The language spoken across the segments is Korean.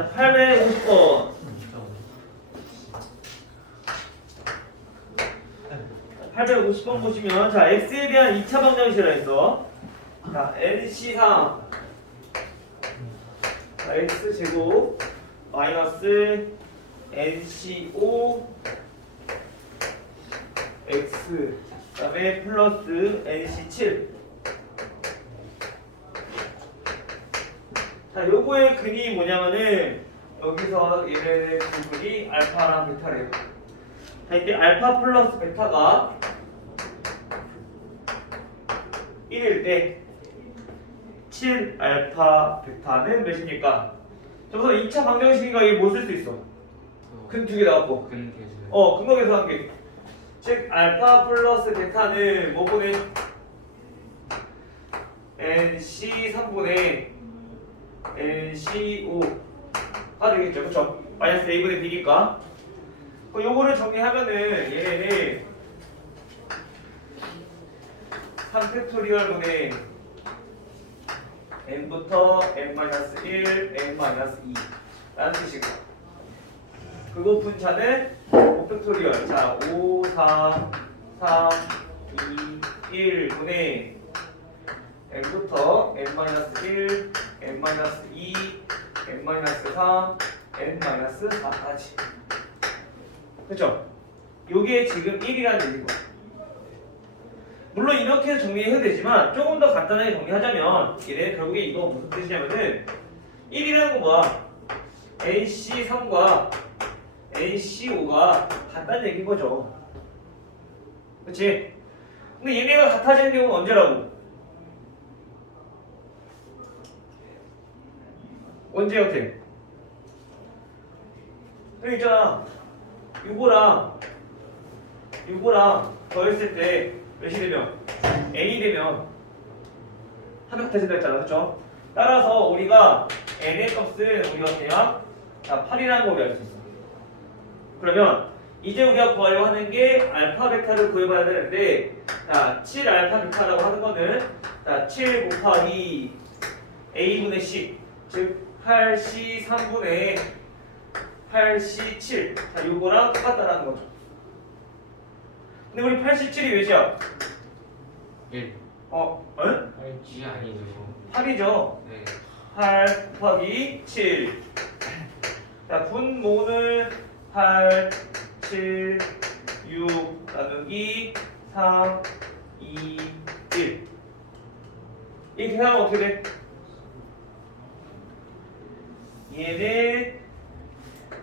자, 850번. 850번 보시면, 자, x에 대한 2차 방정식이라 했어. 자, nc3. 자, x제곱 마이너스 nc5 x 그 다음에 플러스 nc7. 자, 요거의 근이 뭐냐면은 여기서 얘네 부분이 알파랑 베타래요. 자, 이때 알파 플러스 베타가 1일 때 7 알파 베타는 몇입니까? 그래서 2차 방정식이니까 이게 뭐 쓸 수 있어? 근 두 개 나왔고. 근 계수. 근거 계산한 게. 즉 알파 플러스 베타는 뭐 분의 NC 3분의 NC5가 되겠죠. 그쵸? 마이너스 A분의 B니까. 요거를 정리하면은 얘네는 3팩토리얼분의 n부터 n-1, n-2 라는 뜻이고, 그거 분차는 5팩토리얼. 자, 5, 4, 3, 2, 1 분의 n부터 n-1, n-2, n-3, n-4까지. 그쵸? 요게 지금 1이라는 얘기인 거야. 물론 이렇게 해서 정리해도 되지만 조금 더 간단하게 정리하자면 얘네 결국에 이거 무슨 뜻이냐면은 1이라는 건 뭐야? NC3과 NC5가 같다는 얘기인 거죠. 그치? 근데 얘네가 같아지는 경우는 언제라고? 언제 어때? 여기 있잖아. 요거랑 더했을 때 몇이 되면? n이 되면 하나 같아진다 했잖아. 그쵸? 따라서 우리가 n의 값은 우리가 그냥 8이라는 걸 알 수 있어. 그러면 이제 우리가 구하려고 하는 게 알파 베타를 구해봐야 되는데, 자, 7 알파 베타라고 하는 거는 자, 7 곱하기 a분의 c, 즉 8c 3분의 8c 7. 자, 요거랑 똑같다라는 거죠. 근데 우리 87이 몇이야? 1. 응? G 아니죠. 8이죠. 네. 8 곱하기 7. 자, 분모는 8, 7, 6 나누기 3, 2, 1. 이 계산하면 어떻게 돼? 얘는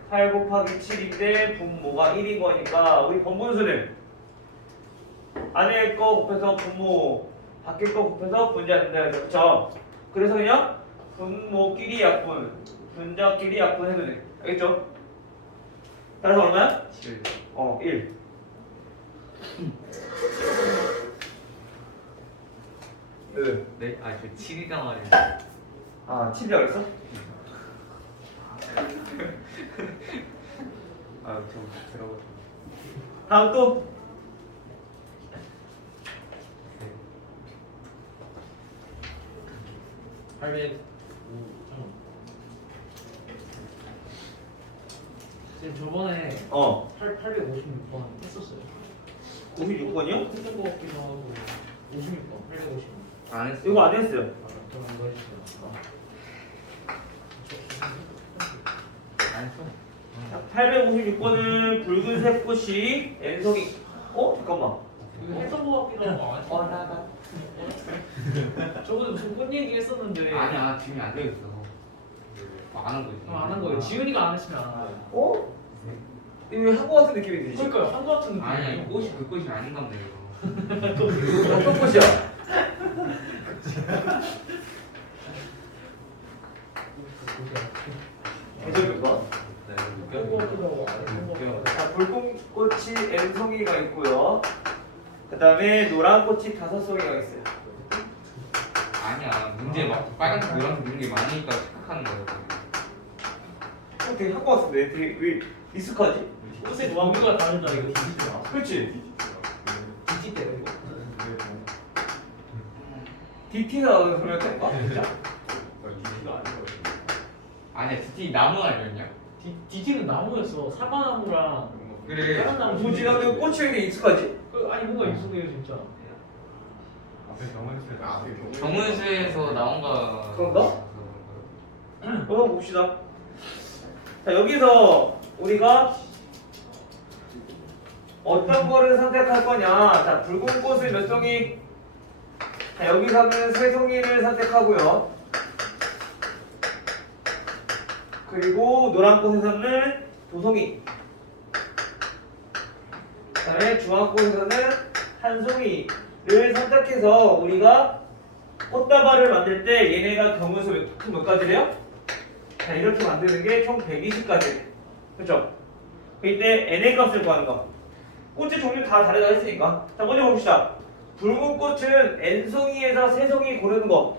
8 곱하기 7인데 분모가 1인 거니까 우리 번분수는 안에 거 곱해서 분모, 밖에 거 곱해서 분자 된다 해서, 그쵸? 그래서 그냥 분모끼리 약분, 분자끼리 약분 해도 돼. 알겠죠? 따라서 얼마야? 7. 1. 네? 아, 저 7이다 말이에요. 7이라고 했어? 아, 좀 들어가. 다음 또. 네. 800. 지금 저번에 856번 했었어요. 56번이요? 했던 거 같기도 하고 56번, 850. 안 했어. 이거 안 했어요. 저는 이거 했어요. 안 했어. 856번은 붉은색 꽃이 N석이. 잠깐만. 이거 했던 거 같기도 하고 안 했어. 저번에 무슨 꽃 얘기 했었는데 아니야, 지금이 안 되겠어. 안 한 거지. 안 한 거예요. 지훈이가 안 했으면 안 하요. 이거 한거 같은 느낌이 들지? 그러니까요. 한 거 같은 느낌. 아니야, 이 꽃이 그 꽃이 아닌가 보네, 이거. 어떤 꽃이야? 계절인가? 네, 그런 거 같기도 하고 안 했던 거 같기도 하고. 자, 붉은꽃이 N송이가 있고요. 그 다음에 노란꽃이 5송이가 있어요. 아니야, 문제 막 빨간색, 노란색 이런 게 많으니까 착각하는 거야. 되게 한거 같은데 되게 왜 익숙하지? 꽃의 종류가 다르다 이거 디지트야. 그렇지? 디지트 이거. DT가 나오는 소리가 될까? 진짜? 아니, 아니야 DT 나무 아니었냐? DT는 나무였어. 사과나무랑 그래. 다른 나무. 뭐지가 그 꽃이 왜 이렇게 익숙하지? 아니 뭔가 익숙해요 진짜. 앞에 경험했어요. 앞에 정문수에서 나온 거. 그런가? 한번 봅시다. 자, 여기서 우리가 어떤 거를 선택할 거냐. 자, 붉은 꽃을 몇 송이? 자, 여기서는 세 송이를 선택하고요. 그리고 노란 꽃에서는 두 송이. 그 다음에 주황 꽃에서는 한 송이를 선택해서 우리가 꽃다발을 만들 때 얘네가 경우수 몇 가지래요? 자, 이렇게 만드는 게 총 120가지. 그렇죠? 이때 n의 값을 구하는 거. 꽃의 종류 다 다르다 했으니까. 자, 먼저 봅시다. 붉은 꽃은 n송이에서 3송이 고르는 거.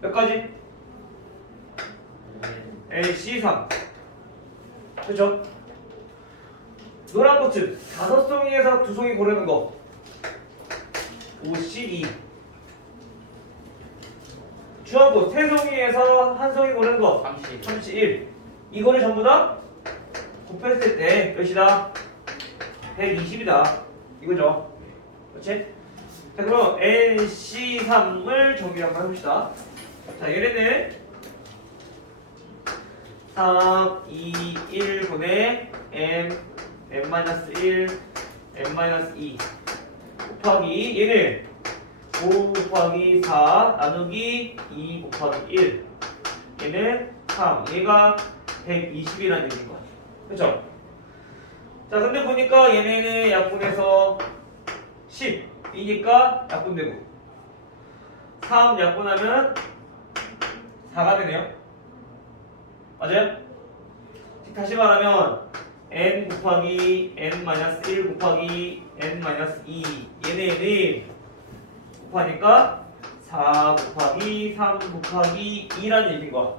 몇 가지? C3. 그렇죠? 노란 꽃은 5송이에서 2송이 고르는 거. 5C2. 주황꽃 3송이에서 1송이 고르는 거. 30. 31. 이거를 전부 다 곱했을 때 몇이다? 120이다. 이거죠. 그렇지? 자, 그럼 NC3을 정리 한번 해봅시다. 자, 얘네는 3, 2, 1 분의 n, n-1, n-2 곱하기 얘는 5 곱하기 4 나누기 2 곱하기 1 얘는 3 얘가 120이라는 얘기인 거야. 그쵸? 자, 근데 보니까 얘네는 약분해서 10이니까 약분되고 3 약분하면 4가 되네요. 맞아요? 다시 말하면 n 곱하기 n-1 곱하기 n-2 얘네는 곱하니까 4 곱하기 3 곱하기 2라는 얘기인 거야.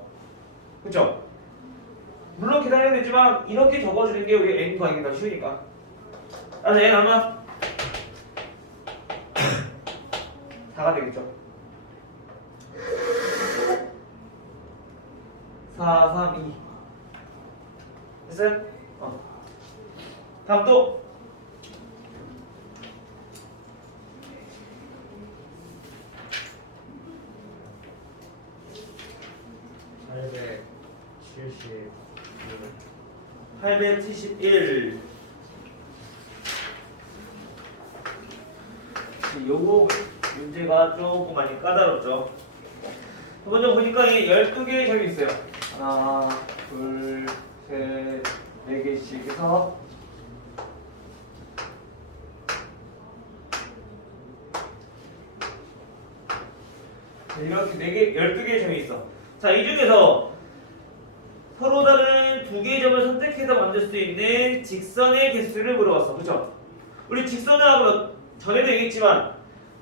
그쵸? 물론 계산해야 되지만 이렇게 적어주는 게 우리 n 구하는 게 더 쉬우니까. 따라서 n 아마 4가 되겠죠. 4, 3, 2 됐어요? 다음 또 871 요거 문제가 조금 많이 까다롭죠. 먼저 보니까 이 12개의 점이 있어요. 하나, 둘, 셋, 4개씩 해서 이렇게 12개의 점이 있어. 자, 이 중에서 서로 다른 2개의 점을 선택해서 만들 수 있는 직선의 개수를 물어봤어. 그쵸? 우리 직선을 하고 전에도 얘기했지만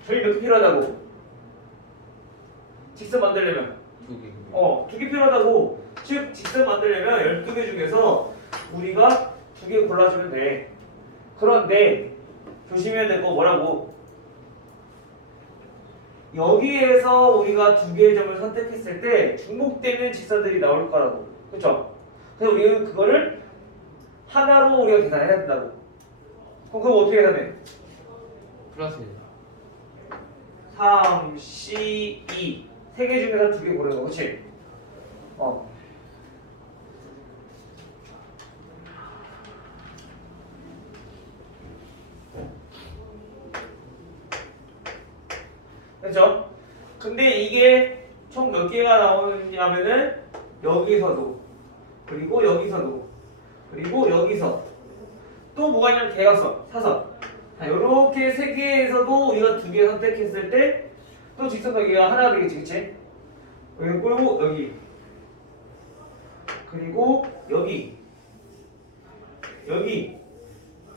저희 몇 개 필요하다고? 직선 만들려면 2개. 2개 필요하다고. 즉 직선 만들려면 12개 중에서 우리가 2개 골라주면 돼. 그런데 조심해야 될 거 뭐라고? 여기에서 우리가 2개의 점을 선택했을 때 중복되는 직선들이 나올 거라고. 그쵸? 그래서 우리는 그거를 하나로 우리가 계산해야 된다고. 그럼 그거 어떻게 계산해? 플러스 3, C, 2 3개 중에서 2개 고르는 거. 그치? 그렇죠? 근데 이게 총 몇 개가 나오냐면은 여기서도 그리고 여기서도 그리고 여기서 또 뭐가 있냐면 대각선, 사선. 자, 요렇게 세 개에서도 우리가 2개 선택했을 때 또 직선 가기가 하나 되겠지, 그치? 그리고 여기 그리고 여기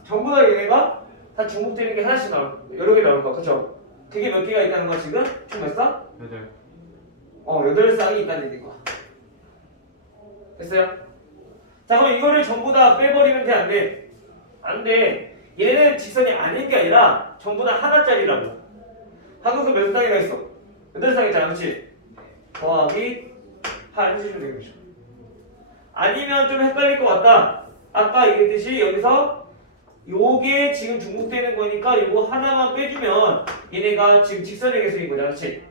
전부 다 얘네가 다 중복되는 게 하나씩 여러 개 나올 거야, 그쵸? 그게 몇 개가 있다는 거 지금? 총 몇 쌍? 8. 8쌍이 있다는 얘기인 거야. 됐어요? 자, 그럼 이거를 전부 다 빼버리면 돼, 안 돼? 안 돼. 얘는 직선이 아닌 게 아니라 전부 다 하나짜리라고. 한국은 몇 쌍이나 있어? 8쌍 있잖아, 그렇지? 더하기 8 해주시면 되겠죠. 아니면 좀 헷갈릴 것 같다. 아까 얘기했듯이 여기서 요게 지금 중복되는 거니까 요거 하나만 빼주면 얘네가 지금 직선의 개수인 거잖아. 그렇지?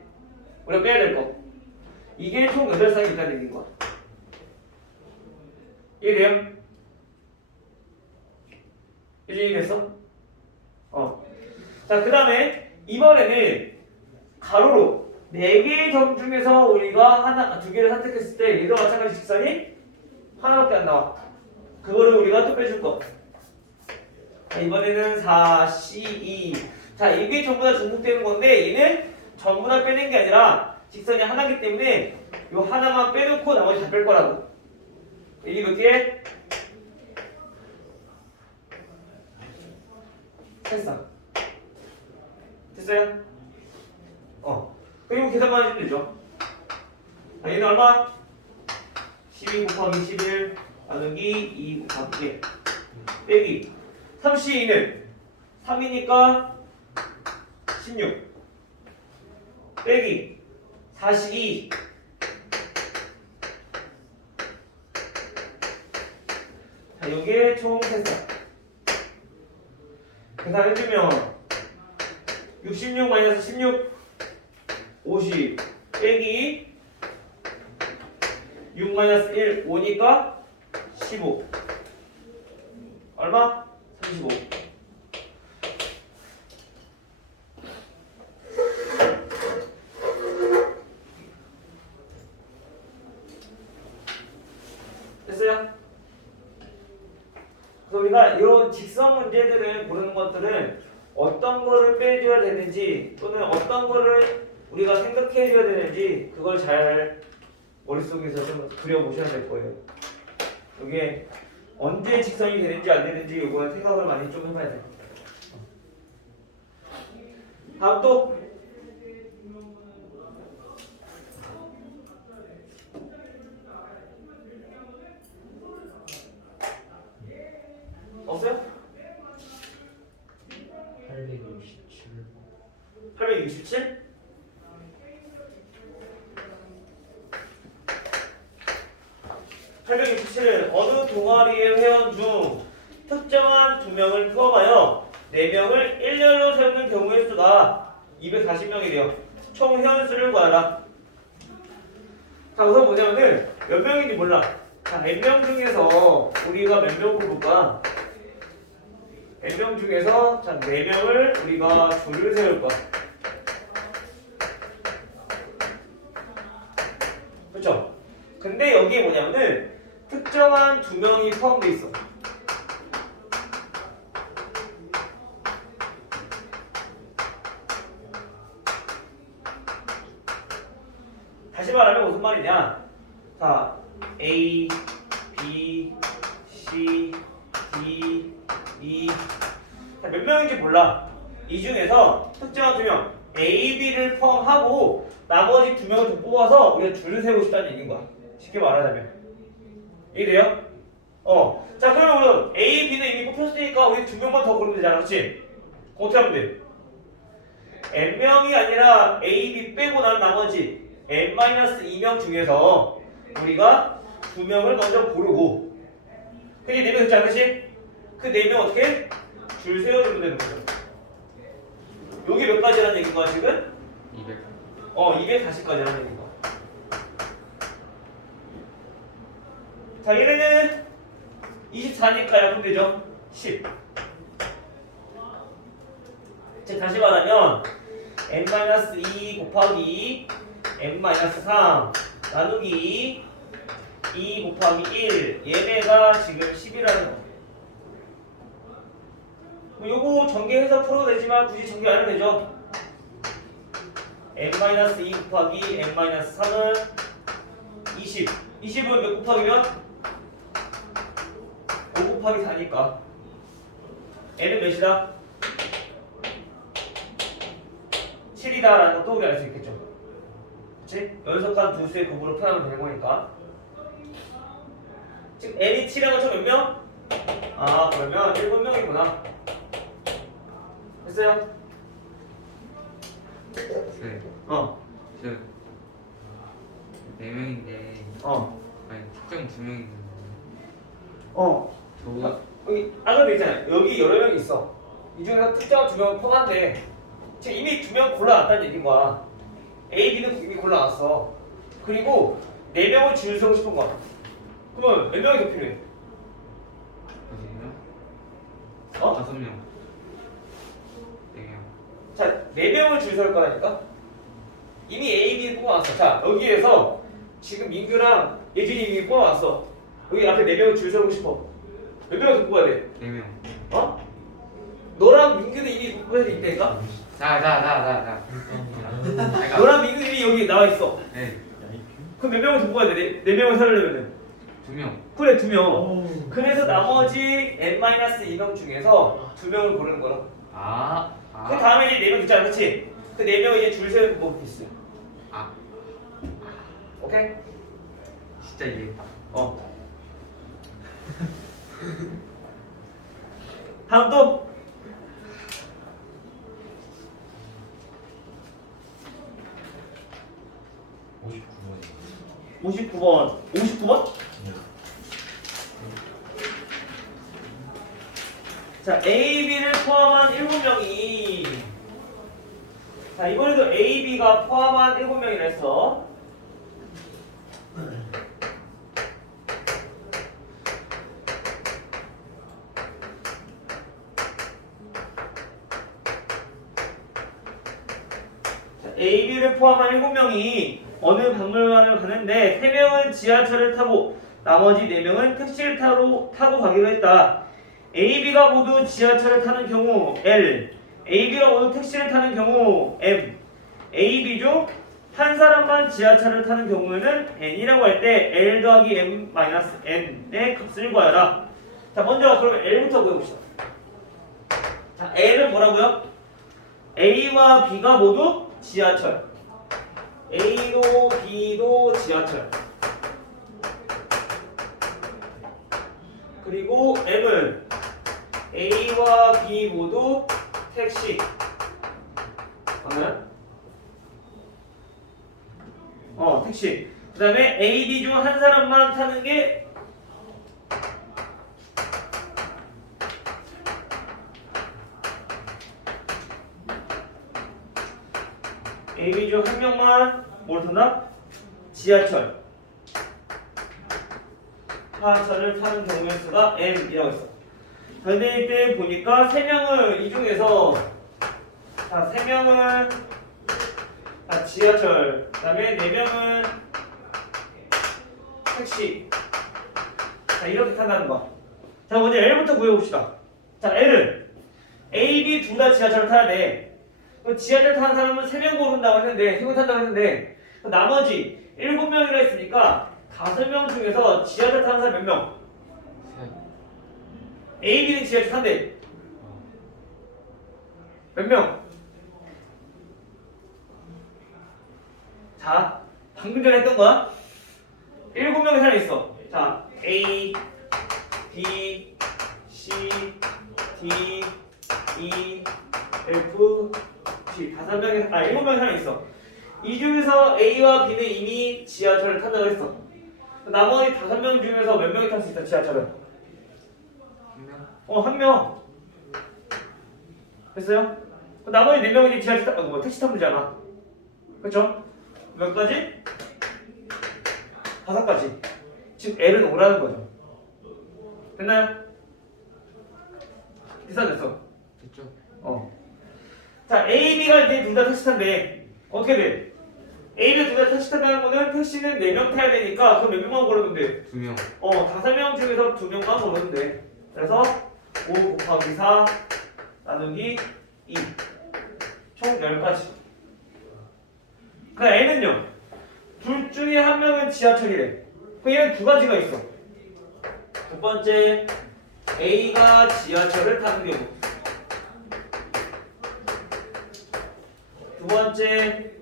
우리가 빼야 될 거. 이게 총 8쌍이 있다는 얘기인 거야. 이해돼요? 이해됐어? 자, 그 다음에 이번에는 가로로 4개의 점 중에서 우리가 2개를 선택했을 때 얘도 마찬가지 직선이 하나밖에 안 나와. 그거를 우리가 또 빼줄 거. 자, 이번에는 4, C, 2. 자, 이게 전부 다 중복되는 건데 얘는 전부 다 빼는 게 아니라 직선이 하나이기 때문에 요 하나만 빼놓고 나머지 다 뺄 거라고. 이게 몇 개? 3쌍. 됐어요? 그리고 계산만 해주면 되죠. 자, 얘는 얼마? 12 곱하기 11 나누기 2 곱하기 1 빼기 32는 3이니까 16 빼기 42 자, 요게 총 3쌍 계산해주면 66 마이너스 16 50 빼기 6 마이너스 1 5니까 15 얼마? 35 됐어요? 그래서 우리가 이런 직선 문제들을 보는 것들은 어떤 거를 빼줘야 되는지 또는 어떤 거를 우리가 생각해 줘야 되는지 그걸 잘 머릿속에서 좀 그려보셔야 될 거예요. 이게 언제 직선이 되는지 안 되는지 이거는 생각을 많이 좀 해봐야 돼요. 다음 또 없어요? 867. 867? 은 어느 동아리의 회원 중 특정한 2명을 포함하여 4명을 일렬로 세우는 경우의 수가 240명이래요. 총 회원수를 구하라. 자, 우선 뭐냐면은 몇 명인지 몰라. 자, n명 중에서 우리가 몇 명을 볼까? n명 중에서 자, 4명을 우리가 줄을 세울 거야. 그렇죠? 근데 여기에 뭐냐면은 특정한 2명이 포함되어 있어. 다시 말하면 무슨 말이냐? 자, A, B, C, D, E. 자, 몇 명인지 몰라. 이 중에서 특정한 2명, A, B를 포함하고 나머지 2명을 더 뽑아서 우리가 줄을 세우고 싶다는 얘기인 거야. 쉽게 말하자면. 이해돼요? 자, 그러면 A, B는 이미 뽑혔으니까 우리 2명만 더 고르면 되잖아. 그렇지? 어떻게 하면 돼? N명이 아니라 A, B 빼고 난 나머지 N-2명 중에서 우리가 2명을 먼저 고르고 그게 4명 있지 않겠지? 그 4명 어떻게? 줄 세워주면 되는 거죠. 요게 몇 가지라는 얘기인 거야 지금? 200. 240가지라는 얘기인 거야. 자, 얘네는 24니까 약분 되죠? 10. 즉 다시 말하면 n-2 곱하기 n-3 나누기 2 곱하기 1 얘네가 지금 10이라는 거. 요거 전개해서 풀어도 되지만 굳이 전개 안 해도 되죠. n-2 곱하기 n-3은 20. 20은 몇 곱하기면? 5 곱하기 4니까 n은 몇이다? 7이다 라는 거 또 알 수 있겠죠. 그치? 연속한 두 수의 곱으로 표현하면 되는 거니까. 지금 n이 7이라는 건 몇 명? 아, 그러면 7명이구나. 됐어요? 네. 저 4명인데 어. 아니 특정 2명이 있는데 여기 아까도 있잖아요. 여기 여러 명 있어. 이 중에서 특정 2명 포함한데 지금 이미 2명 골라놨다는 얘기인 거야. A, B는 이미 골라놨어. 그리고 4명을 줄 서고 싶은 거야. 그러면 몇 명이 더 필요해? 5명? 5명. 4명. 자, 4명을 줄 설 거라니까? 이미 A, B를 뽑아놨어. 자, 여기에서 지금 민규랑 예준이 이미 뽑아놨어. 여기 앞에 4명을 줄 서고 싶어. 몇 명을 더 뽑아야 돼? 4명. 어? 너랑 민규는 이미 뽑아야 된다니까? 자. 너랑 민규는 이미 여기 나와 있어. 네. 그럼 몇 명을 더 뽑아야 돼? 4명을 살려면은? 2명. 그래, 2명. 그래서 나머지 n-2명 중에서 2명을 고르는 거라. 그 다음에 이제 4명 있잖아, 그렇지? 그 4명 이제 줄 세우는 방법이 있어. 오케이? 진짜 이해했다. 다음 또 59번. 59번? 자, A, B를 포함한 7명이 자, 이번에도 A, B가 포함한 7명이라 했어. 자, A, B를 포함한 7명이 어느 박물관을 가는데 3명은 지하철을 타고 나머지 4명은 택시를 타고 가기로 했다. A, B가 모두 지하철을 타는 경우 L, A, B가 모두 택시를 타는 경우 M, A, B 중 한 사람만 지하철을 타는 경우에는 N이라고 할 때 L 더하기 M-N의 값을 구하여라. 자, 먼저 그러면 L부터 구해봅시다. 자, L은 뭐라고요? A와 B가 모두 지하철. A도 B도 지하철. 그리고 M은 A와 B 모두 택시. 맞나요? 택시. 그 다음에 A, B 중 한 사람만 타는 게 A, B 중 한 명만 뭘 탄다? 지하철. 지하철을 타는 경우의 수가 M이라고 했어. 근데 이때 보니까 3명을 이 중에서 자, 3명은 지하철, 그 다음에 4명은 택시. 자, 이렇게 탄다는 거. 자, 먼저 L부터 구해봅시다. 자, L은 A, B 둘 다 지하철을 타야 돼. 지하철 타는 사람은 3명 고른다고 했는데, 3명 탄다고 했는데, 나머지 7명이라 했으니까 5명 중에서 지하철 타는 사람 몇 명? A, B는 지하철 탄대. 몇 명? 자, 방금 전에 했던 거야. 7명의 사람이 있어. 자, A, B, C, D, E, F, G 7명의 사람이 있어. 이 중에서 A와 B는 이미 지하철을 탄다고 했어. 나머지 5명 중에서 몇 명이 탈 수 있다, 지하철을? 1명? 1명. 됐어요? 나머지 4명이 지하철 택시 타면 되잖아. 그쵸? 몇 가지? 5가지. 즉 L은 오라는 거죠. 됐나요? 됐어. 됐죠? 자, A, B가 이제 둘 다 택시 탄대. 어떻게 돼? A, B가 둘 다 택시 탄다는 거는 택시는 4명 타야 되니까 그럼 몇 명만 고르면 돼? 2명. 5명 중에서 2명만 고르면 돼. 그래서 5 곱하기 4 나누기 2. 총 10가지. 그 N은요? 둘 중에 한 명은 지하철이래. 그 얘는 2가지가 있어. 첫 번째, A가 지하철을 타는 경우. 두 번째,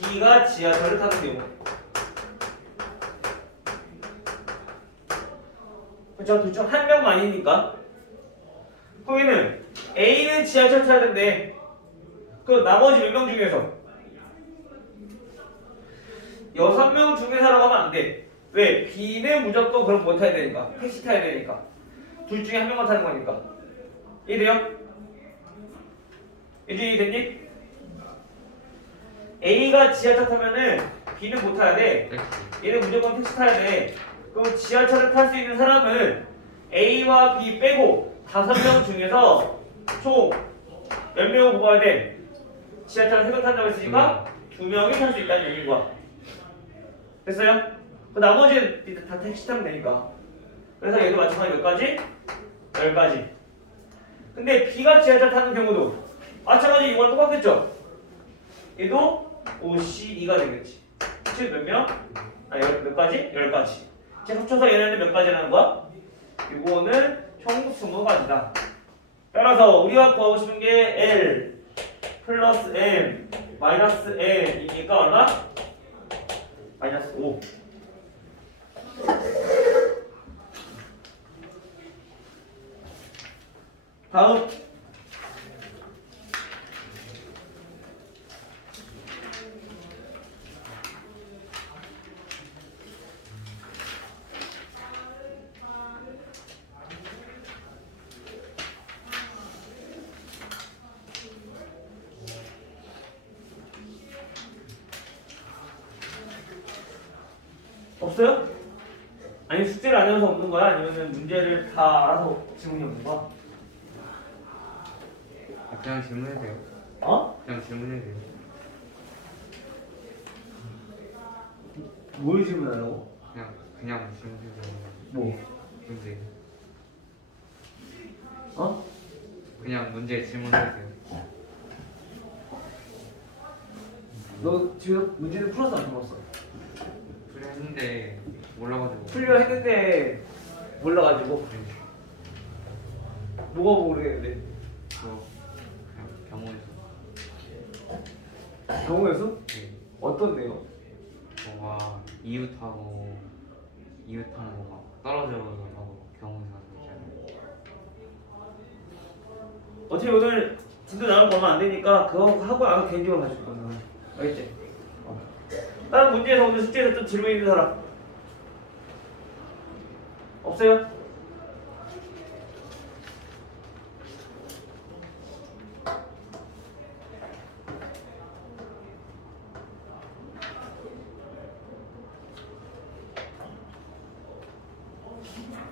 B가 지하철을 타는 경우. 그쵸? 둘 중 한 명만이니까. 그럼 얘는 A는 지하철 타야 된대. 그 나머지 몇 명 중에서 6명 중에서라고 하면 안 돼. 왜? B는 무조건 그럼 뭐 타야 되니까. 택시 타야 되니까. 둘 중에 한 명만 타는 거니까. 이해돼요? 이해됐니? A가 지하철 타면은 B는 못 타야 돼. 택시. 얘는 무조건 택시 타야 돼. 그럼 지하철을 탈 수 있는 사람은 A와 B 빼고 5명 중에서 총 몇 명을 뽑아야 돼? 지하철을 3명 탄다고 했으니까 2명이 탈 수 있다는 얘기인 거야. 됐어요? 그 나머지는 다 택시 타면 되니까. 그래서 얘도 마찬가지 몇 가지? 10가지. 근데 B가 지하철 타는 경우도 마찬가지 이거랑 똑같겠죠? 얘도 OCE가 되겠지. 즉 몇 명? 몇 가지? 10가지. 즉 합쳐서 얘네는 몇 가지라는 거야? 이거는 총 20가지다. 따라서 우리가 구하고 싶은 게 L 플러스 M 마이너스 N이니까 얼마? 마이너스 5. 다음 없어요? 아니 숙제를 안 해서 없는 거야? 아니면 문제를 다 알아서 질문이 없는 거야? 그냥 질문해도 돼요. 어? 그냥 질문해도 돼요. 뭘 질문하려고? 그냥 질문해도 돼요. 뭐? 문제. 어? 그냥 문제 질문해도 돼요. 너 지금 문제는 풀었어 안 풀었어? 풀렸는데 몰라가지고. 풀려 했는데 몰라가지고 뭐가 모르겠는데 그거 그냥 병원에서. 경우에서? 네. 어떤 내용? 뭐가 이웃하고 이웃하는 거 막 떨어져가고 병원에서 하는 거 어차피 오늘 진도 나올 거 얼마 안 되니까 그거 하고 나서 개인적으로 가질 거야. 알겠지? 다른 문제에서 오늘 숙제에서 또 질문 있는 사람 없어요?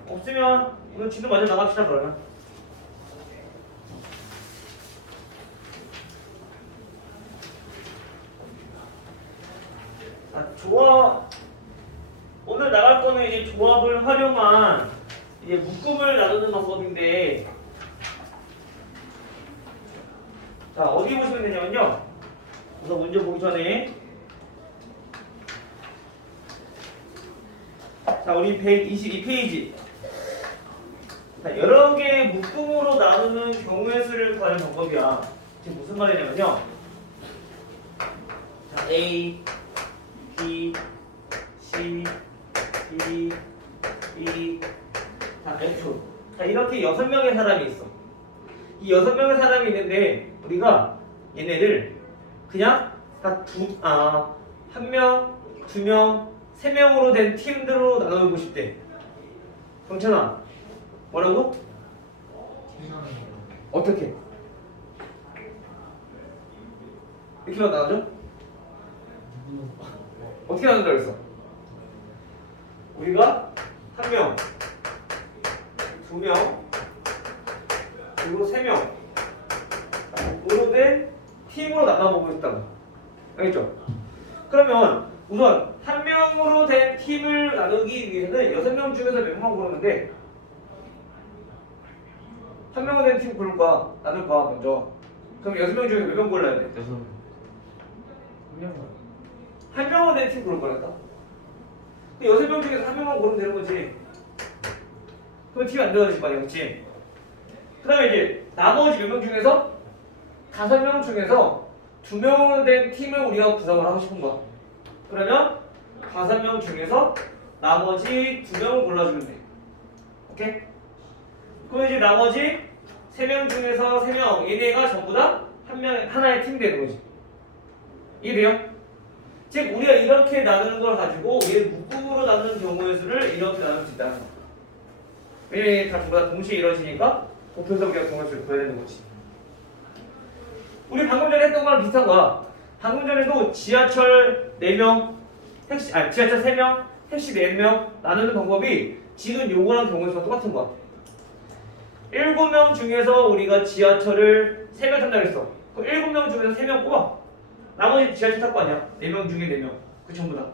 없으면 오늘 진도 마저 나갑시다 그러면. 조합 오늘 나갈 거는 이제 조합을 활용한 이제 묶음을 나누는 방법인데, 자 어디 보시면 되냐면요. 우선 문제 보기 전에 자 우리 122페이지. 자 여러 개의 묶음으로 나누는 경우의 수를 구하는 방법이야. 지금 무슨 말이냐면요. 자 A B, C, D, E, 자, F. 자, 이렇게 6명의 사람이 있어. 이 6명의 사람이 있는데, 우리가 얘네를 그냥 다 한 명, 2명, 3명으로 된 팀들로 나누고 싶대. 경찬아, 뭐라고? 어떻게? 이렇게만 나누죠? 어떻게 나눈다 그랬어? 우리가 1명, 2명, 그리고 3명으로 된 팀으로 나눠보고 있다고. 알겠죠? 그러면 우선 1명으로 된 팀을 나누기 위해서는 6명 중에서 몇 명만 고르면 돼? 1명으로 된 팀 고를 거야? 나눌 거야 먼저. 그럼 6명 중에서 몇 명 골라야 돼? 6명. 1명으로 된 팀 고를 거니까. 6명 중에서 1명만 고르면 되는 거지. 그럼 팀이 안 되어질 거 아니야, 그치? 그 다음에 이제 나머지 몇 명 중에서 5명 중에서 2명으로 된 팀을 우리가 구성을 하고 싶은 거야. 그러면 5명 중에서 나머지 2명을 골라주면 돼. 오케이? 그럼 이제 나머지 3명 중에서 3명, 얘네가 전부 다 하나의 팀이 되는 거지. 이해돼요? 즉 우리가 이렇게 나누는 걸 가지고 얘 묶음으로 나누는 경우의 수를 이렇게 나눌 수 있다는 거. 왜냐면 다 전부 다 동시에 이루어지니까 곱해서 우리가 경우의 수를 구해야 되는 거지. 우리 방금 전에 했던 거랑 비슷한 거야. 방금 전에도 지하철 4명, 택시 지하철 3명, 택시 4명 나누는 방법이 지금 요거랑 경우의 수가 똑같은 거야. 7명 중에서 우리가 지하철을 3명 탄다 그랬어. 그럼 7명 중에서 3명 뽑아. 나머지 지하철 탈 거 아니야. 4명 중에 4명. 그 전부 다.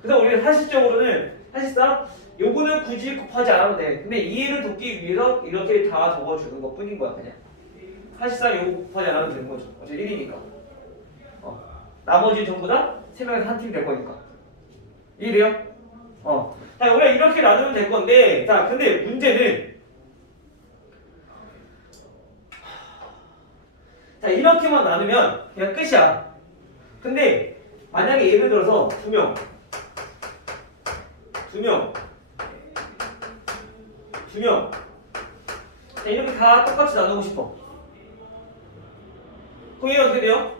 그래서 우리가 사실적으로는 사실상 요거는 굳이 곱하지 않아도 돼. 근데 이해를 돕기 위해서 이렇게 다 적어주는 것 뿐인 거야 그냥. 사실상 요거 곱하지 않아도 되는 거죠. 어차피 1이니까. 나머지 전부 다 3명에서 한 팀이 될 거니까. 이해돼요? 자, 우리가 이렇게 나누면 될 건데, 자, 근데 문제는, 자, 이렇게만 나누면 그냥 끝이야. 근데, 만약에 예를 들어서 2명, 자, 이렇게 다 똑같이 나누고 싶어. 그럼 이게 어떻게 돼요?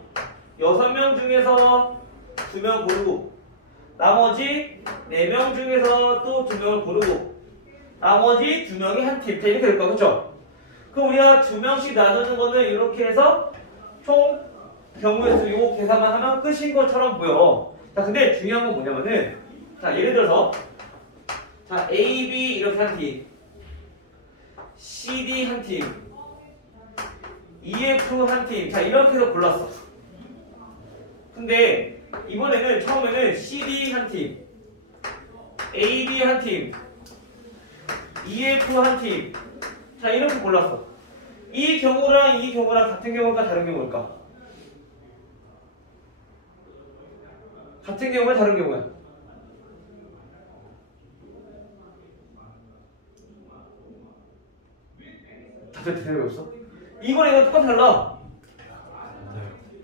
6명 중에서 2명 고르고, 나머지 4명 중에서 또 2명을 고르고, 나머지 2명이 한 팀. 이렇게 될 거야, 그쵸? 그럼 우리가 2명씩 나누는 거는 이렇게 해서 총 경우의 수 이거 계산만 하면 끝인 것처럼 보여. 자, 근데 중요한 건 뭐냐면은, 자, 예를 들어서, 자, A, B 이렇게 한 팀, C, D 한 팀, E, F 한 팀. 자, 이렇게 해서 골랐어. 근데 이번에는 처음에는 CD 한 팀, AB 한 팀, EF 한 팀. 자, 이렇게 골랐어. 이 경우랑 이 경우랑 같은 경우일까 다른 경우일까? 같은 경우야 다른 경우야? 답변 대답이 없어? 이거랑 이거 똑같아 달라.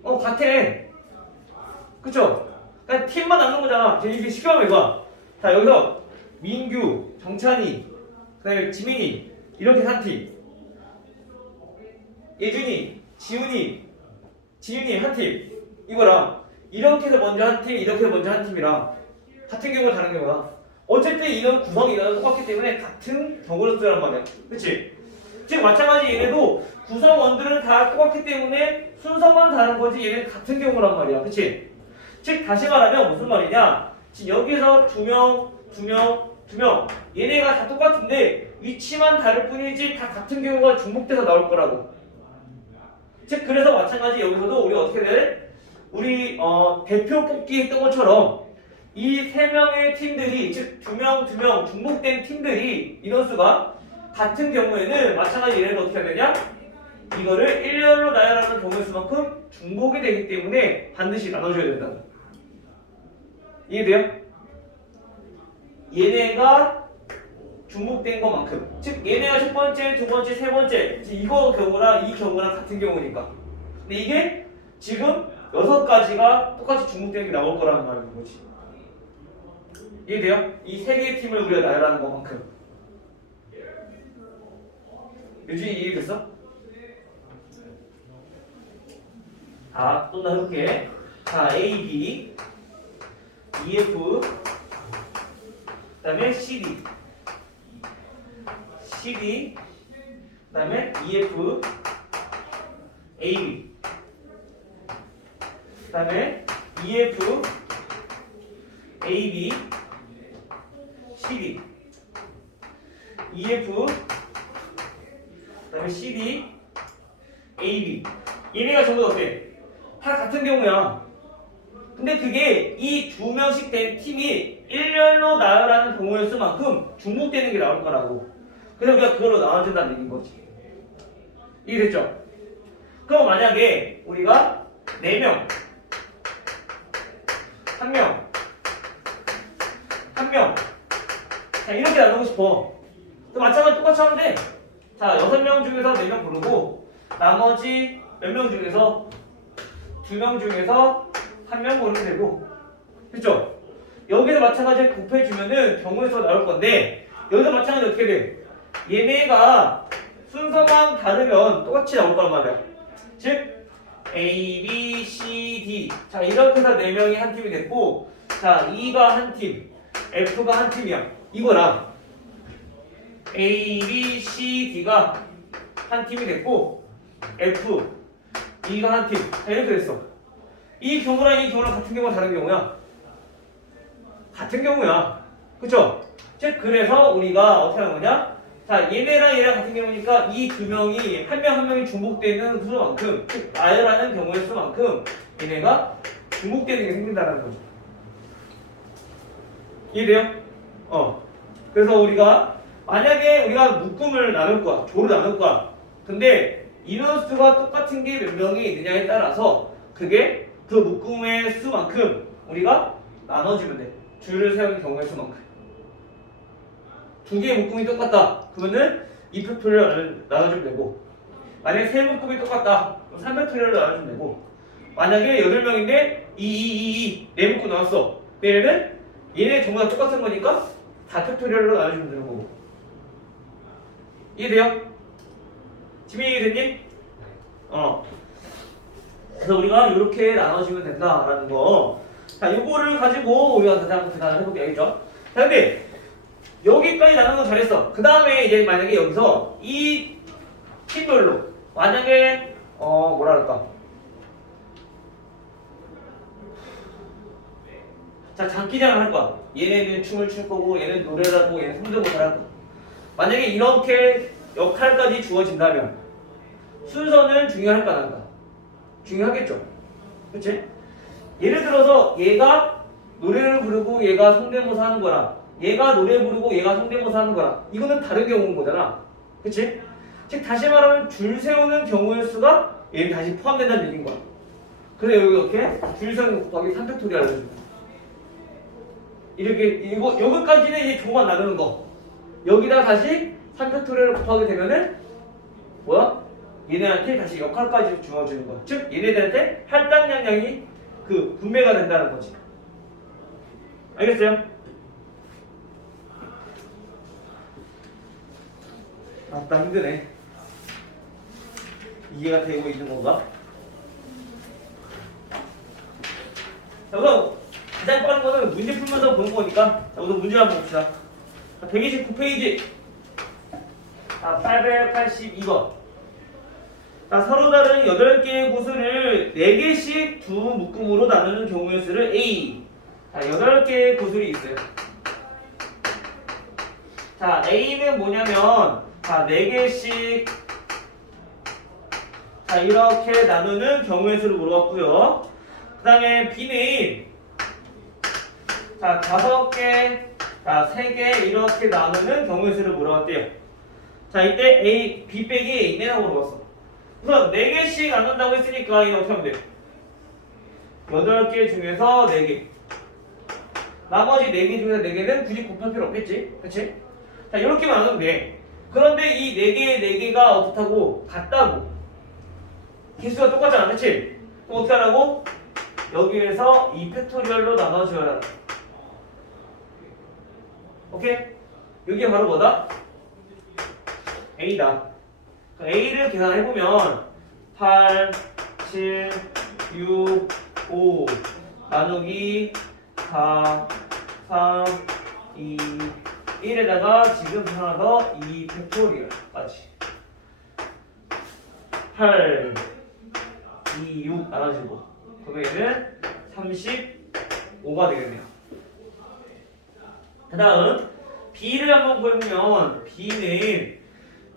같아. 그쵸? 그냥 팀만 나눈 거잖아. 이렇게 쉽게 하면 이거야. 자, 여기서 민규, 정찬이, 그 다음에 지민이 이렇게 한 팀, 예준이, 지윤이 한 팀. 이거랑 이렇게 해서 먼저 한 팀, 이렇게 해서 먼저 한 팀이랑 같은 경우가 다른 경우야. 어쨌든 이런 구성이 똑같기 때문에 같은 경우로 쓰란 말이야. 그치? 즉 마찬가지 얘네도 구성원들은 다 똑같기 때문에 순서만 다른 거지 얘는 같은 경우란 말이야. 그치? 즉 다시 말하면 무슨 말이냐? 지금 여기서 2명 얘네가 다 똑같은데 위치만 다를 뿐이지 다 같은 경우가 중복돼서 나올 거라고. 즉 그래서 마찬가지 여기서도 우리가 어떻게 돼? 우리 대표 뽑기 했던 것처럼 이 3명의 팀들이 즉 2명 중복된 팀들이 인원수가 같은 경우에는 마찬가지 얘네가 어떻게 해야 되냐? 이거를 1년으로 나열하는 경우의 수만큼 중복이 되기 때문에 반드시 나눠줘야 된다. 이해돼요? 얘네가 중복된 것만큼 즉 얘네가 첫 번째, 두 번째, 세 번째 이거 경우랑 이 경우랑 같은 경우니까 근데 이게 지금 6가지가 똑같이 중복된 게 나올 거라는 말인 거지. 이해돼요? 이 3개의 팀을 우리가 나열하는 것만큼 유진이 이해됐어? 자, 또 나 해볼게. 자, A, B, E, F, 그 다음에 CD, 그 다음에 E, F, A, B, 그 다음에 E, F, A, B, CD, E, F, 그 다음에 CD, A, B. 얘네가 전부 다 어때? 다 같은 경우야. 근데 그게 이 2명씩 된 팀이 1년로 나열하는 경우의 수만큼 중복되는 게 나올 거라고. 그래서 우리가 그걸로 나눠준다는 얘기인 거지. 이해됐죠? 그럼 만약에 우리가 4명, 1명, 자 이렇게 나누고 싶어. 또 마찬가지로 똑같이 하면 돼. 자 6명 중에서 4명 고르고 나머지 몇 명 중에서 2명 중에서 1명 고르면 되고, 그렇죠? 여기서 마찬가지로 곱해주면은 경우의 수가 나올 건데 여기서 마찬가지로 어떻게 돼? 얘네가 순서만 다르면 똑같이 나올 거란 말이야. 즉 A, B, C, D. 자, 이렇게 해서 4명이 한 팀이 됐고, 자, E가 한 팀, F가 한 팀이야. 이거랑 A, B, C, D가 한 팀이 됐고, F, E가 한 팀. 자, 이렇게 됐어. 이 경우랑 이 경우랑 같은 경우가 다른 경우야. 같은 경우야. 그쵸? 즉, 그래서 우리가 어떻게 하는 거냐? 자, 얘네랑 얘랑 같은 경우니까 이 두 명이 한 명 한 명이 중복되는 수만큼, 즉 나열하는 경우의 수만큼 얘네가 중복되는 게 생긴다는 거죠. 이해돼요? 그래서 우리가 만약에 우리가 묶음을 나눌 거야, 조를 나눌 거야. 근데 인원수가 똑같은 게 몇 명이 있느냐에 따라서 그게 그 묶음의 수만큼 우리가 나눠주면 돼. 줄을 세우는 경우의 수만큼. 두 개의 묶음이 똑같다. 그러면은 2팩토리얼을 나눠주면 되고, 만약에 세 묶음이 똑같다. 그럼 3팩토리얼을 나눠주면 되고, 만약에 8명인데 4 묶음 나왔어. 얘네 전부 다 똑같은 거니까 4팩토리얼로 나눠주면 되는 거고. 이해돼요? 지금 이해됐니? 그래서 우리가 이렇게 나눠주면 된다라는 거. 자, 요거를 가지고 우리가 다시 한번 해볼게요. 알겠죠? 자, 근데 여기까지 나누는 거 잘했어. 그 다음에 이제 만약에 여기서 이 팀별로 만약에 뭐라 그럴까? 자, 장기자랑을 할 거야. 얘네는 춤을 출 거고, 얘는 노래를 하고, 얘는 성대모사를 할 거야. 만약에 이렇게 역할까지 주어진다면 순서는 중요할까 안 할까? 중요하겠죠. 그치? 예를 들어서 얘가 노래를 부르고 얘가 성대모사 하는 거랑 얘가 노래 부르고 얘가 성대모사 하는 거랑 이거는 다른 경우인 거잖아. 그치? 즉 다시 말하면 줄 세우는 경우의 수가 얘는 다시 포함된다는 얘기인 거야. 그래서 여기 이렇게 줄 세우는 거 곱하기 3팩토리얼 알려줍니다. 이렇게 여기까지는 이제 조만 나누는 거. 여기다 다시 3팩토리얼을 곱하게 되면은 뭐야? 얘네한테 다시 역할까지 주어주는 거야. 즉 얘네들한테 할당량량이 그 분배가 된다는 거지. 알겠어요? 아따 힘드네. 이해가 되고 있는 건가? 자, 우선 가장 빠른 거는 문제 풀면서 보는 거니까 자, 우선 문제 한번 봅시다. 129페이지 882번. 자, 서로 다른 8개의 구슬을 4개씩 두 묶음으로 나누는 경우의 수를 A. 자, 8개의 구슬이 있어요. 자, A는 뭐냐면 자, 4개씩 자, 이렇게 나누는 경우의 수를 물어봤고요. 그 다음에 B는 자, 5개, 자, 3개 이렇게 나누는 경우의 수를 물어봤대요. 자, 이때 A, B 빼기 A는 하고 물어봤어. 우선 4개씩 나눈다고 했으니까 이거 어떻게 하면 돼요? 8개 중에서 4개. 나머지 4개 중에서 4개는 굳이 곱할 필요 없겠지? 그치? 자, 이렇게만 나누면 돼. 그런데 이 4개의 4개가 어떻다고? 같다고. 개수가 똑같지 않아? 그치? 그럼 어떻게 하라고? 여기에서 2팩토리얼로 나눠줘야 돼. 오케이? 이게 바로 뭐다? A다. A를 계산해보면 8, 7, 6, 5 나누기 4, 3, 2, 1에다가 지금 하나 더 2팩토리얼까지 8, 2, 6 나눠지고 그러면 얘는 35가 되겠네요. 그 다음 B를 한번 구해보면 B는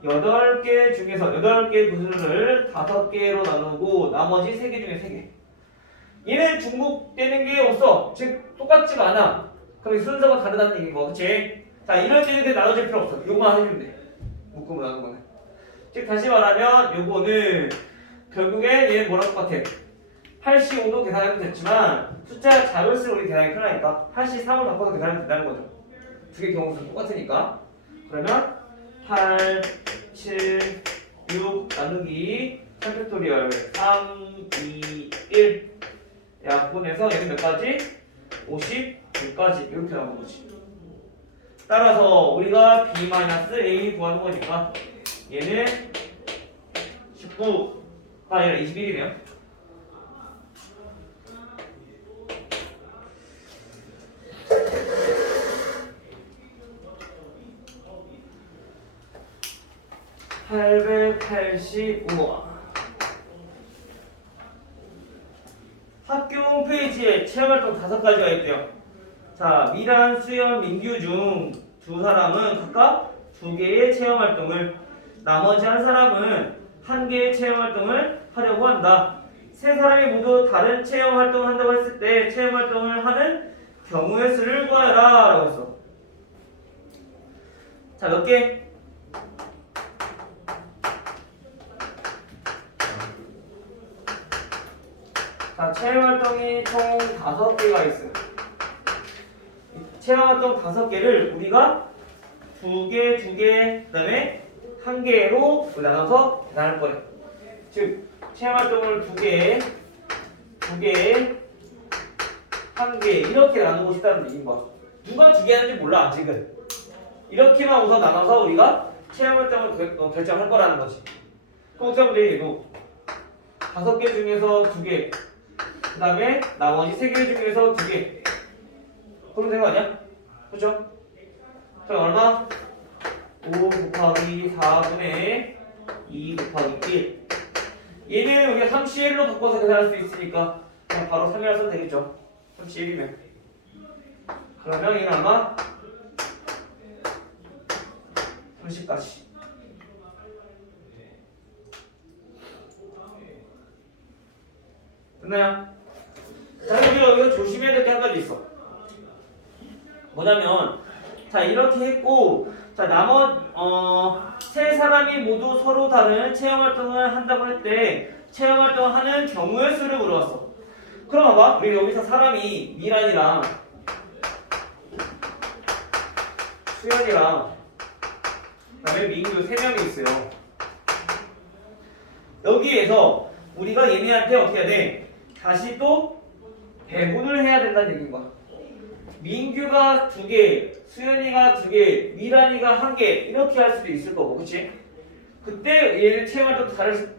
8개 중에서 8개의 구슬을 5개로 나누고 나머지 3개 중에 3개. 얘는 중복되는 게 없어. 즉 똑같지가 않아. 그럼 순서가 다르다는 얘기인 거, 그치? 자, 이럴 때는 나눠줄 필요 없어. 요거만 해주면 돼. 묶음을 나눈 거는. 즉 다시 말하면 요거는 결국에 얘는 뭐랑 똑같아? 85도 계산해도 됐지만 숫자 작을수록 우리 계산이 편하니까 83을 바꿔서 계산하면 된다는 거죠. 두 개 경우는 똑같으니까. 그러면 8, 7, 6 나누기 3팩토리얼 3, 2, 1 약분해서 얘는 몇 가지? 52까지 이렇게 나오는 거지. 따라서 우리가 B-A 구하는 거니까 얘는 19가 아니라 21이네요. 885번. 학교 홈페이지에 체험활동 5가지가 있대요. 자, 미란, 수연, 민규 중 두 사람은 각각 2개의 체험활동을, 나머지 한 사람은 1개의 체험활동을 하려고 한다. 세 사람이 모두 다른 체험활동을 한다고 했을 때 체험활동을 하는 경우의 수를 구하라 라고 했어. 자, 몇 개? 자, 체험활동이 총 5개가 있어요. 체험활동 5개를 우리가 2개, 그 다음에 1개로 나눠서 계산할 거래. 즉, 체험활동을 2개, 1개 이렇게 나누고 싶다는 얘기인 거야. 누가 2개 하는지 몰라, 아직은. 이렇게만 우선 나눠서 우리가 체험활동을 결정할 거라는 거지. 그럼 어떻게 하면 돼, 얘도? 5개 중에서 2개, 그 다음에 나머지 3개 중에서 2개. 그러면 되는 거 아니야? 그렇죠? 그럼 얼마? 5 곱하기 4분의 2 곱하기 1. 얘는 우리가 31로 바꿔서 계산할 수 있으니까 그냥 바로 3이라 써도 되겠죠? 31이면. 그러면 얘는 얼마? 30까지. 됐나요? 자, 여기서 조심해야 될 게 한 가지 있어. 뭐냐면, 자, 이렇게 했고, 자, 세 사람이 모두 서로 다른 체험활동을 한다고 할 때 체험활동을 하는 경우의 수를 물어봤어. 그럼 봐봐, 우리 여기서 사람이 미란이랑 수연이랑 그다음에 민규 3명이 있어요. 여기에서 우리가 얘네한테 어떻게 해야 돼? 다시 또 배분을 해야 된다는 얘기인 거야. 민규가 2개, 수연이가 2개, 미란이가 1개 이렇게 할 수도 있을 거고, 그치? 그때 얘는 체험활동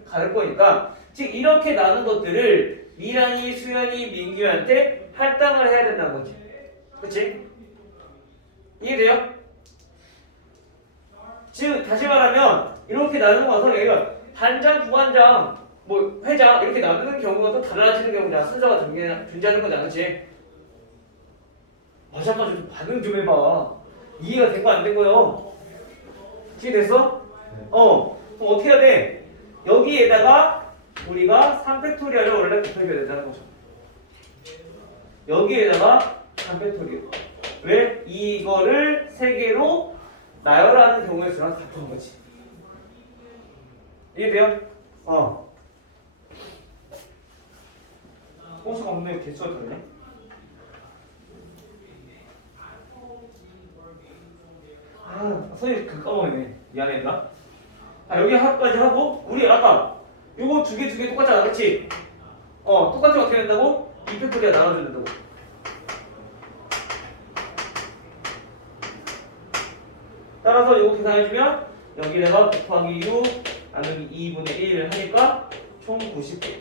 다를 거니까, 즉 이렇게 나눈 것들을 미란이, 수연이, 민규한테 할당을 해야 된다는 거지, 그치? 이해돼요? 즉 다시 말하면 이렇게 나누는 거서 얘가 반장, 부반장, 뭐 회장 이렇게 나누는 경우가 또 달라지는 경우냐, 순서가 존재하는 거잖아, 그치? 잠깐 좀 반응 좀 해봐. 이해가 된 거 안 된 거요? 이해됐어? 그럼 어떻게 해야 돼? 여기에다가 우리가 3팩토리얼을 원래 곱해줘야 된다는 거죠. 여기에다가 3팩토리얼. 왜? 이거를 3개로 나열하는 경우의 수랑 같은 거지. 이해돼요? 호수가 없네. 개수가 다르네. 선생님 까먹었네. 미안해 얘들아. 여기 하나까지 하고 우리 아까 요거 2개 똑같잖아, 그렇지? 똑같이 어떻게 된다고? 2팩토리얼 나눠줘야 된다고. 따라서 요거 계산해주면 여기다가 곱하기 6 나누기 2분의 1 하니까 총 90개.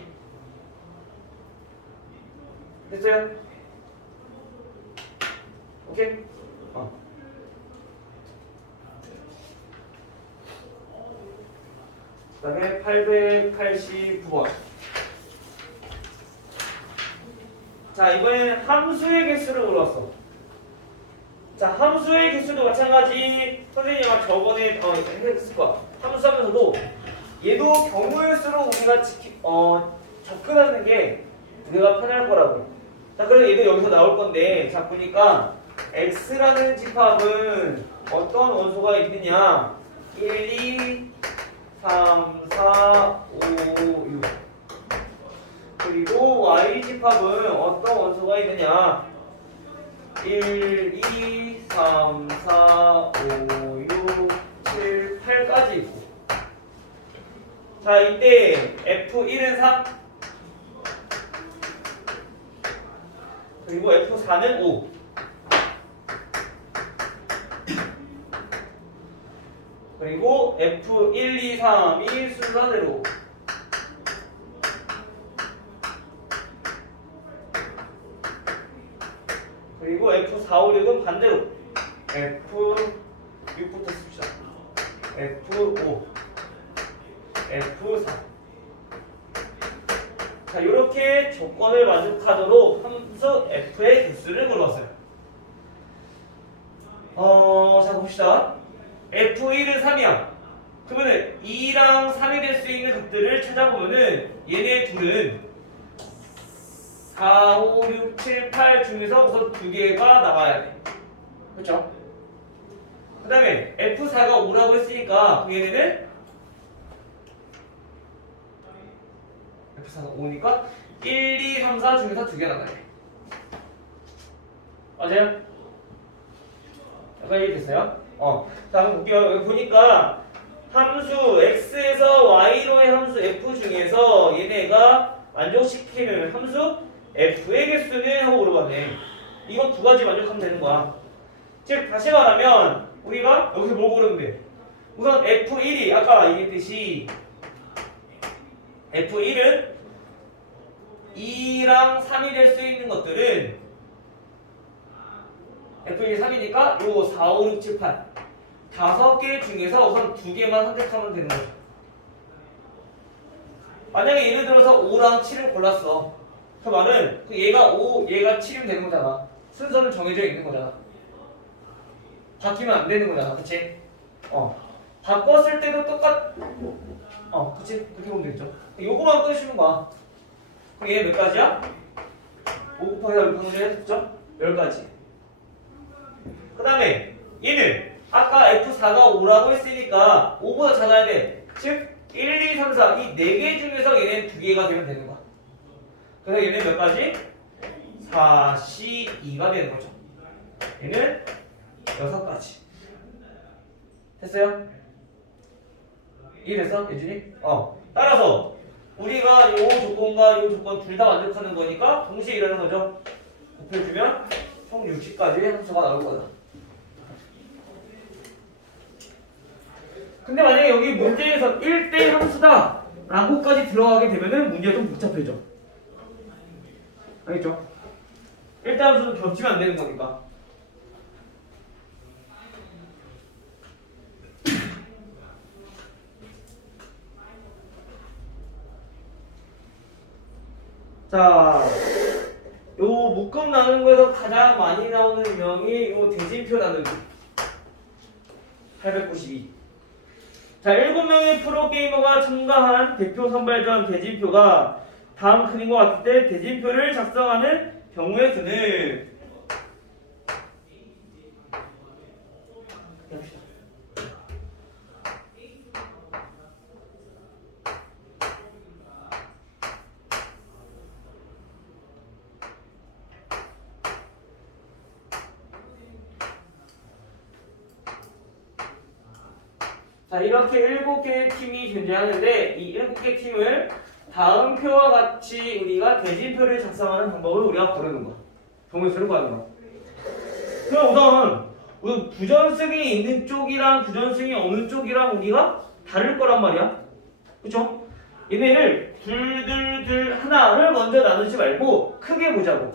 됐어요? 오케이? 그 다음에 889번. 자, 이번에는 함수의 개수를 물었어. 자, 함수의 개수도 마찬가지. 선생님이 아마 저번에 했을 거야. 함수 하면서도 얘도 경우의 수로 우리가 접근하는 게 우리가 편할 거라고. 자, 그래서 얘도 여기서 나올 건데, 자, 보니까 x라는 집합은 어떤 원소가 있느냐? 1, 2, 3, 4, 5, 6. 그리고 y 집합은 어떤 원소가 있느냐? 1, 2, 3, 4, 5, 6, 7, 8까지 있고. 자, 이때 F1은 3, 그리고 F4는 5. 그리고 F1, 2, 3이 순서대로. 그리고 F4, 5, 6은 반대로. F6부터 씁시다. F5. F4. 자, 이렇게 조건을 만족하도록 함수 F의 개수를 물었어요. 자 봅시다. F1은 3이야. 그러면은 2랑 3이 될 수 있는 것들을 찾아보면은 얘네 둘은 4, 5, 6, 7, 8 중에서 우선 두 개가 나와야 돼. 그렇죠? 그 다음에 F4가 5라고 했으니까 얘네는 F4가 5니까 1, 2, 3, 4 중에서 두 개 나가야 돼. 맞아요? 약간 이해됐어요? 자, 한번 볼게요. 여기 보니까 함수 x에서 y로의 함수 f 중에서 얘네가 만족시키는 함수 f의 개수는 하고 물어봤네. 이건 두 가지 만족하면 되는 거야. 즉 다시 말하면 우리가 여기서 뭘 고르면 돼? 우선 f1이 아까 얘기했듯이 f1은 2랑 3이 될 수 있는 것들은 F1이 3이니까 요 4, 5, 6, 7, 8 5개 중에서 우선 2개만 선택하면 되는 거죠. 만약에 예를 들어서 5랑 7을 골랐어. 그 말은 얘가 5, 얘가 7이면 되는 거잖아. 순서는 정해져 있는 거잖아. 바뀌면 안 되는 거잖아. 그치? 바꿨을 때도 그치? 그렇게 보면 되겠죠. 요거만 끄시는 거야. 그럼 얘 몇 가지야? 5 곱하기 4 방금 전에 했었죠? 10가지. 그 다음에 얘는 아까 F4가 5라고 했으니까 5보다 작아야 돼. 즉 1, 2, 3, 4 이 4개 중에서 얘는 2개가 되면 되는 거야. 그래서 얘는 몇 가지? 4, C, 2가 되는 거죠. 얘는 6가지. 됐어요? 이해됐어? 예준이? 따라서 우리가 요 조건과 요 조건 둘 다 만족하는 거니까 동시에 일하는 거죠. 곱해주면 총 60가지의 함수가 나올 거다. 근데 만약에 여기 문제에서 1대 함수다 라고까지 들어가게 되면은 문제가 좀 복잡해져. 알겠죠? 1대 함수는 겹치면 안 되는 거니까. 자, 요 묶음 나누는 거에서 가장 많이 나오는 명이 요 대진표 나누기 892. 자, 7명의 프로게이머가 참가한 대표 선발전 대진표가 다음 그림과 같을 때 대진표를 작성하는 경우의 수는 자, 이렇게 7개의 팀이 존재하는데 이 7개 팀을 다음 표와 같이 우리가 대진표를 작성하는 방법을 우리가 고르는 거야. 경우수를 구하는 거야. 그럼 우선 부전승이 있는 쪽이랑 부전승이 없는 쪽이랑 우리가 다를 거란 말이야. 그쵸? 얘네를 둘 하나를 먼저 나누지 말고 크게 보자고.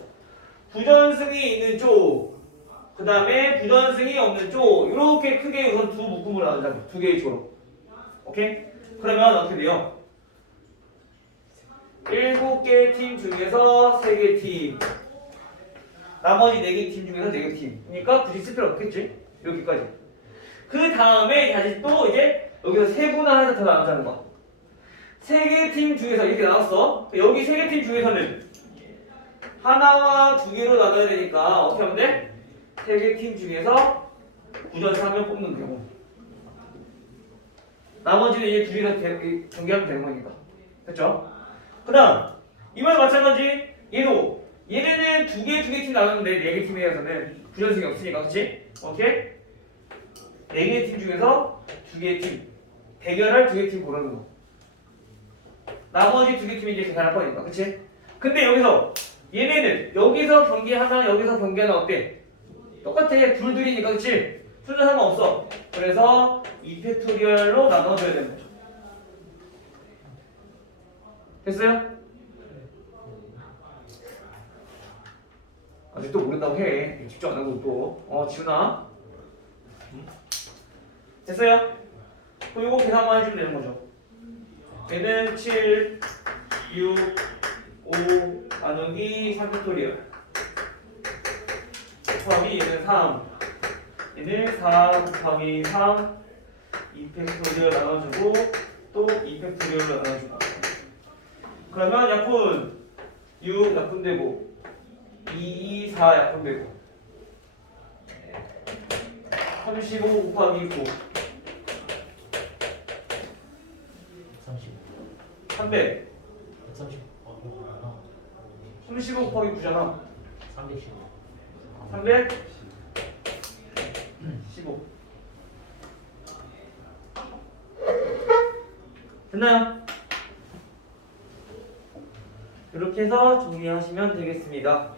부전승이 있는 쪽, 그 다음에 부전승이 없는 쪽, 이렇게 크게 우선 두 묶음을 나누자고. 두 개의 조로. 오케이? 그러면 어떻게 돼요? 7개 팀 중에서 3개 팀, 나머지 4개 팀 중에서 4개 팀. 그러니까 굳이 쓸 필요 없겠지? 여기까지. 그 다음에 다시 또 이제 여기서 세분화해서 더 나누자는 거야. 3개 팀 중에서 이렇게 나눴어. 여기 3개 팀 중에서는 하나와 2개로 나눠야 되니까 어떻게 하면 돼? 3개 팀 중에서 부전승 한 명 뽑는 경우. 나머지는 이제 둘이서 경기하면 되는 거니까. 됐죠? 그 다음 이 말 마찬가지. 얘네는 두 개 팀 나눴는데 4개 팀에서는 부전승이 없으니까. 그치? 오케이? 4개 팀 중에서 2개 팀 대결할 2개 팀 고르는 거. 나머지 2개 팀이 이제 계산할 거니까. 그치? 근데 여기서 얘네는 여기서 경기 하나 여기서 경기 하나 어때? 똑같아. 둘이니까. 그치? 순서 상관없어. 그래서 이펙토리얼로 나눠줘야 되는 거죠. 됐어요? 아직도 모른다고 해. 집중 안 하고 또. 지훈아. 됐어요? 그럼 이거 계산만 해주면 되는 거죠. 얘는 7, 6, 5 나누기 3팩토리얼 곱하기 얘는 3 얘는 4 곱하기 3 2팩토리얼 나눠주고 또 2팩토리얼 나눠주고 그러면 약분 6 약분되고 2, 4 약분되고 35 곱하기 9 135 300 130 35 곱하기 9잖아 315 300 15 됐나요? 이렇게 해서 정리하시면 되겠습니다.